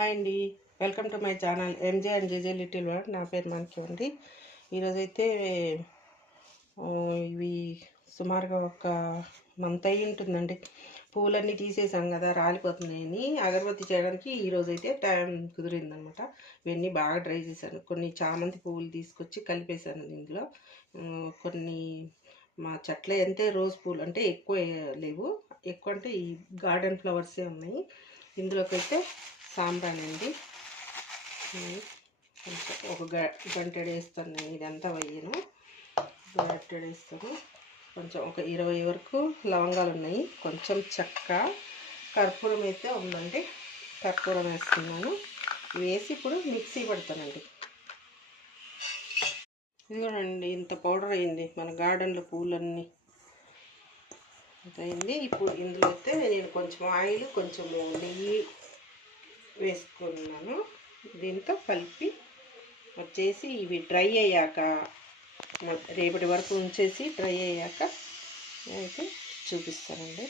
Hi అండి, welcome to my channel MJ and JJ little world. నా పేరు మనకి అండి. ఈరోజైతే ఇవి సుమారుగా ఒక మంత్ అయి ఉంటుందండి. పువ్వులన్నీ తీసేసాం కదా, రాలిపోతున్నాయని అగరబత్తి చేయడానికి ఈరోజైతే టైం కుదిరిందనమాట. ఇవన్నీ బాగా డ్రై చేశాను. కొన్ని చామంతి పువ్వులు తీసుకొచ్చి కలిపేశాను ఇందులో. కొన్ని మా చెట్ల అంతే రోజ్ పూలు అంటే ఎక్కువ లేవు, ఎక్కువ అంటే ఈ గార్డెన్ ఫ్లవర్సే ఉన్నాయి. ఇందులోకైతే సాంబ్రాణి అండి, కొంచెం ఒక గంటెడు వేస్తాను. నేను ఇదంతా వేయను, గంటెడు వేస్తాను. కొంచెం ఒక 20 వరకు లవంగాలు ఉన్నాయి, కొంచెం చెక్క, కర్పూరం అయితే ఉందండి, కర్పూరం వేస్తున్నాను. వేసి ఇప్పుడు మిక్సీ పడతానండి. ఇదిగోనండి, ఇంత పౌడర్ అయింది మన గార్డెన్లో పూలన్నీ అయింది. ఇప్పుడు ఇందులో అయితే నేను కొంచెం ఆయిల్, కొంచెం నెయ్యి వేసుకున్నాను. దీంతో కలిపి వచ్చేసి ఇవి డ్రై అయ్యాక, రేపటి వరకు ఉంచేసి డ్రై అయ్యాక అయితే చూపిస్తానండి.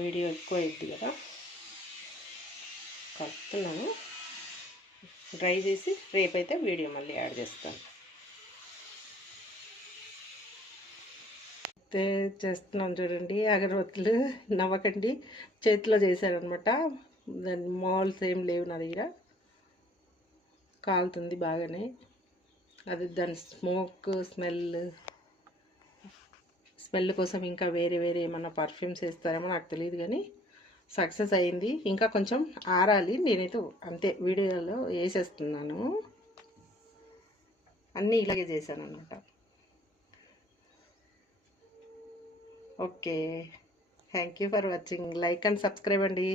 వీడియో ఎక్కువ అయింది కదా, కలుపుతున్నాను. డ్రై చేసి రేపైతే వీడియో మళ్ళీ యాడ్ చేస్తాను. చేస్తున్నాను చూడండి, అగరబత్తులు నవ్వకండి, చేతిలో చేశానమాట. దాని మాల్స్ ఏం లేవు నా దగ్గర. కాలుతుంది బాగానే, అది దాని స్మెల్ కోసం ఇంకా వేరే ఏమన్నా పర్ఫ్యూమ్స్ వేస్తారేమో నాకు తెలియదు, కానీ సక్సెస్ అయింది. ఇంకా కొంచెం ఆరాలి. నేనైతే అంతే వీడియోలో వేసేస్తున్నాను. అన్నీ ఇలాగే చేశాను అనమాట. Okay, thank you for watching. Like and subscribe అండి.